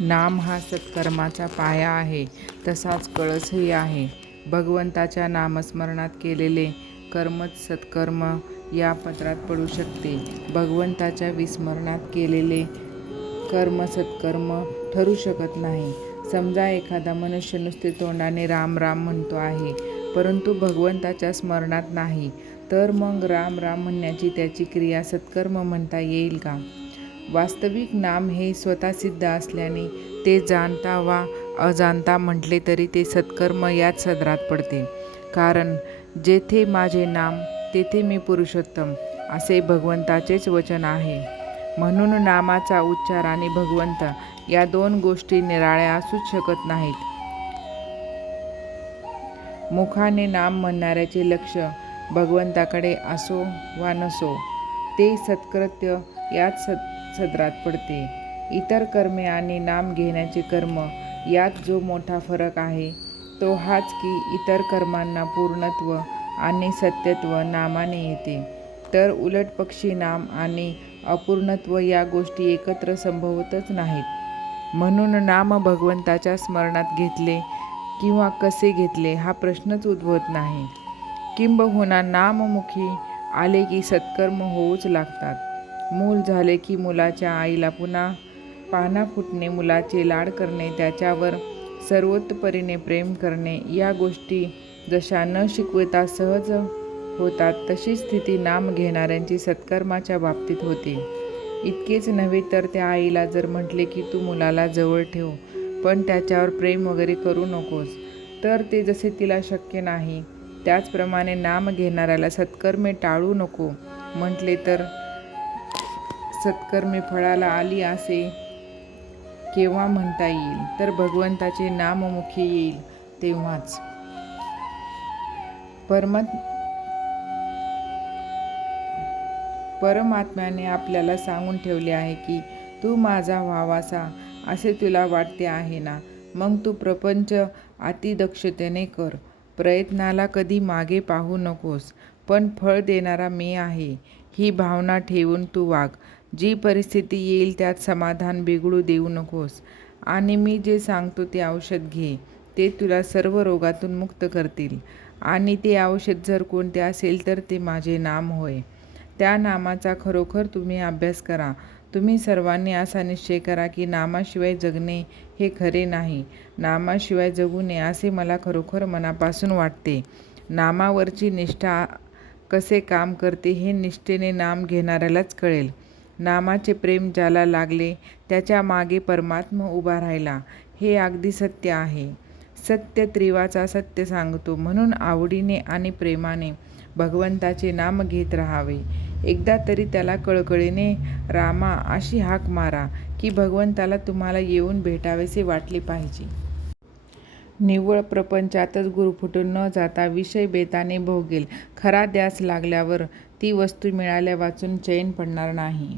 नाम हा सत्कर्माचा पाया आहे, तसाच कळसही आहे. भगवंताच्या नामस्मरणात केलेले कर्मच सत्कर्म या पत्रात पडू शकते. भगवंताच्या विस्मरणात केलेले कर्म सत्कर्म ठरू शकत नाही. समजा एखादा मनुष्य नुसते तोंडाने राम राम म्हणतो आहे, परंतु भगवंताच्या स्मरणात नाही, तर मग राम राम म्हणण्याची त्याची क्रिया सत्कर्म म्हणता येईल का? वास्तविक नाम हे स्वतःसिद्ध असल्याने ते जाणता वा अजाणता म्हटले तरी ते सत्कर्म याच सदरात पडते. कारण जेथे माझे नाम तेथे मी पुरुषोत्तम असे भगवंताचेच वचन आहे. म्हणून नामाचा उच्चार आणि भगवंत या दोन गोष्टी निराळ्या असूच शकत नाहीत. मुखाने नाम म्हणणाऱ्याचे लक्ष भगवंताकडे असो वा नसो, ते सत्कृत्य याच सदरात पडते. इतर कर्मे आणि नाम घेण्याचे कर्म यात जो मोठा फरक आहे, तो हाच की इतर कर्मांना पूर्णत्व आणि सत्यत्व नामाने येते, तर उलटपक्षी नाम आणि अपूर्णत्व या गोष्टी एकत्र संभवतच नाहीत. म्हणून नाम भगवंताच्या स्मरणात घेतले किंवा कसे घेतले हा प्रश्नच उद्भवत नाही. किंबहुना नाममुखी आले की सत्कर्म होऊच लागतात. मूल झाले की मुलाच्या आईला पुन्हा पाना फुटणे, मुलाचे लाड करणे, त्याच्यावर सर्वतोपरीने प्रेम करणे या गोष्टी जशा न शिकवता सहज होतात, तशी स्थिती नाम घेणाऱ्यांची सत्कर्माच्या बाबतीत होते. इतकेच नव्हे तर त्या आईला जर म्हटले की तू मुलाला जवळ ठेव, पण त्याच्यावर प्रेम वगैरे करू नकोस, तर ते जसे तिला शक्य नाही, त्याचप्रमाणे नाम घेणाऱ्याला सत्कर्मे टाळू नको म्हटले तर सत्कर्मे फळाला आली असे केव्हा म्हणता येईल? तर भगवंताचे नाममुखी येईल तेव्हाच. परमात्म्याने आपल्याला सांगून ठेवले आहे की तू माझा व्हावासा असे तुला वाटते आहे ना, मग तू प्रपंच अतिदक्षतेने कर. प्रयत्नाला कधी मागे पाहू नकोस, पण फळ देणारा मी आहे ही भावना ठेवून तू वाग. जी परिस्थिती येईल त्यात समाधान बिघडू देऊ नकोस. आणि मी जे सांगतो ते औषध घे, ते तुला सर्व रोगातून मुक्त करतील. आणि ते औषध जर कोणते असेल तर ते माझे नाम होय. त्या नामाचा खरोखर तुम्ही अभ्यास करा. तुम्ही सर्वांनी असा निश्चय करा की नामाशिवाय जगणे हे खरे नाही. नामाशिवाय जगू नये असे मला खरोखर मनापासून वाटते. नामावरची निष्ठा कसे काम करते हे निष्ठेने नाम घेणाऱ्यालाच कळेल. नामाचे प्रेम ज्याला लागले त्याच्या मागे परमात्मा उभा राहिला, हे अगदी सत्य आहे. सत्य त्रिवाचा सत्य सांगतो, म्हणून आवडीने आणि प्रेमाने भगवंताचे नाम घेत राहावे. एकदा तरी त्याला कळकळीने रामा अशी हाक मारा की भगवंताला तुम्हाला येऊन भेटावेसे वाटले पाहिजे. निव्वळ प्रपंचातच गुरफटून न जाता विषय बेताने भोगेल. खरा ध्यास लागल्यावर ती वस्तू मिळाल्या वाचून चैन पडणार नाही.